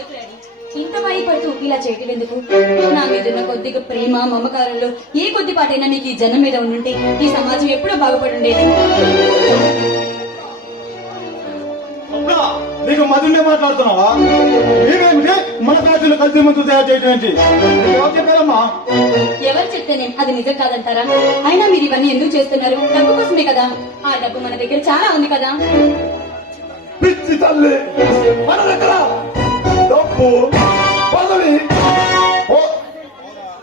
ఎందుకు డాడీ ఇంత భయపడుతూ ఇలా చేయటం ఎందుకు? నా మీద ఉన్న కొద్దిగా ప్రేమ మమకారంలో ఏ కొద్దిపాటైనా మీకు ఈ జనం మీద ఉండుంటే ఈ సమాజం ఎప్పుడో బాగుపడి ఉండేది. నీకు మధునే మాట్లాడుతున్నావా? నీవేమిటి మన ఫ్యాక్టరీలో కల్తీ మందు తయారు చేయడం ఏంటి? ఎవరు చెప్పారమ్మా? ఎవరు చెప్తేనే అది నిజం కాదంటారా? అయినా మీరు ఇవన్నీ ఎందుకు చేస్తున్నారు? డబ్బు కోసమే కదా. ఆ డబ్బు మన దగ్గర చాలా ఉంది కదా. పిచ్చి తల్లి, మన దగ్గర డబ్బు పదవి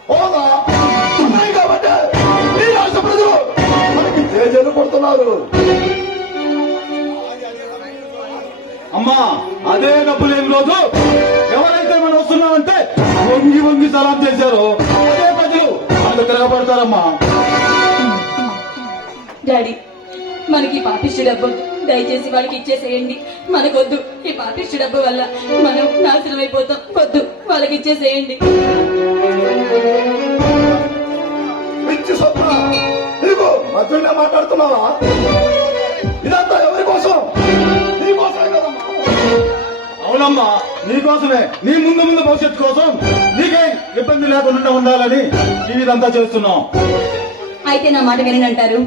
హోదా ఉన్నాయి కాబట్టి ఈ రాష్ట్ర ప్రజలు మనకి జేజేలు కొడుతున్నారు. అమ్మా, అదే డబ్బు లేని రోజు ఎవరైతే మనం వస్తున్నామంటే వంగి వంగి సలాం చేశారో అదే ప్రజలు వాళ్ళు తిరగబడతారమ్మా. డాడీ మనకి పాపిష్టి డబ్బు దయచేసి వాళ్ళకి ఇచ్చేసేయండి. మనకొద్దు ఈ పాపిష్టి డబ్బు వల్ల మనం నాశనం అయిపోతాం. వద్దు, వాళ్ళకి ఇచ్చేసేయండి. పిచ్చి స్వప్న, నీకు మధ్యలో మాట్లాడుతున్నావా? ఇదంతా ఎవరి కోసం? నీ కోసమే కదమ్మా. అవునమ్మా, నీకోసమే. నీ ముందు ముందు భవిష్యత్తు కోసం నీకే ఇబ్బంది లేకుండా ఉండాలని ఇదంతా చేస్తున్నాం. అయితే నా మాట వినంటారు.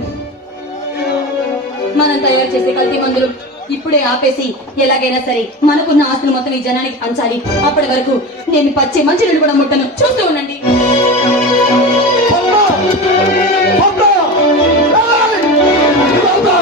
మనం తయారు చేసే కల్తీ మందులు ఇప్పుడే ఆపేసి ఎలాగైనా సరే మనకున్న ఆస్తులు మొత్తం ఈ జనానికి పంచాలి. అప్పటి వరకు నేను పచ్చే మంచి నీళ్ళు కూడా ముట్టను. చూస్తూ ఉండండి. స్వప్న! స్వప్న! ఏయ్! ఇదంతా